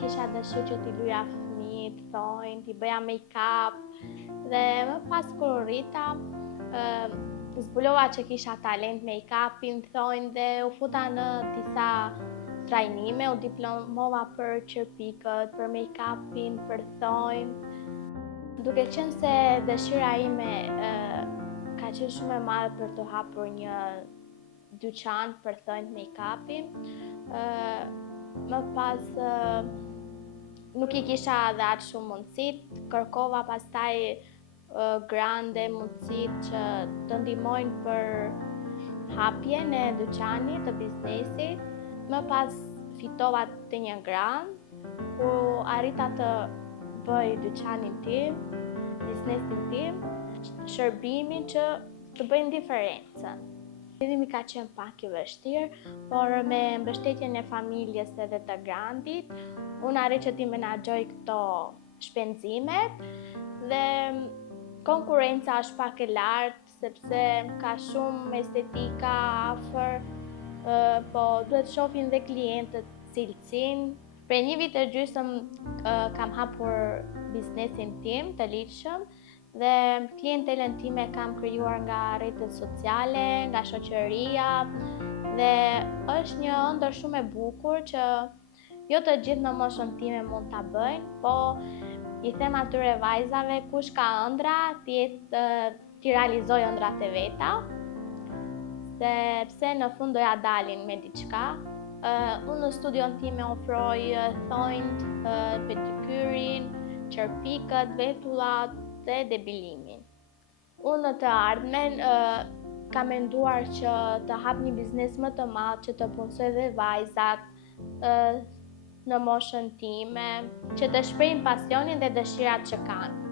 kisha dëshirë që t'i luja fëmijët, thojnë, t'i bëja make-up, dhe më pas kur rrita, zbulova që kisha talent make-upin, thojnë, dhe u futa në disa trajnime, u diplomova për qërpikët, për make-upin, për thojnë. Duke qenë se dëshira ime ka qenë shumë e madhe për të hapur një dyqan për thojnë make-upin, më pas nuk i kisha dhe atë shumë mundësit, kërkova pastaj grande mundësit që të ndihmojnë për hapjen e dyqanit të biznesit. Më pas fitova të një grant, ku arrita të bëj dyqanin tim, biznesin tim, shërbimin që të bëjnë diferencën. Fillimi ka qenë pak i vështirë, por me mbështetjen e familjes edhe të grandit, unë arrit që t'i menaxhoj këto shpenzimet dhe konkurenca është pak e lartë, sepse ka shumë estetika afër, po duhet shohin dhe klientët cilësinë. Për një vit e gjysmë kam hapur biznesin tim të ligjshëm dhe klientelën time kam krijuar nga rrjetet sociale, nga shoqëria, dhe është një ëndër shumë e bukur që jo të gjithë në moshën time mund ta bëjnë, po i them atyre vajzave kush ka ëndra, ti realizoj ëndrat e veta, sepse në fund doja dalin me diçka. Unë në studion time ofroj thonjt, pedikyrin, qërpikët, vetullat dhe debilimin. Unë në të ardhmen kam menduar që të hap një biznes më të madh, që të punësoj dhe vajzat në moshën time, që të shprehim pasionin dhe dëshirat që kanë.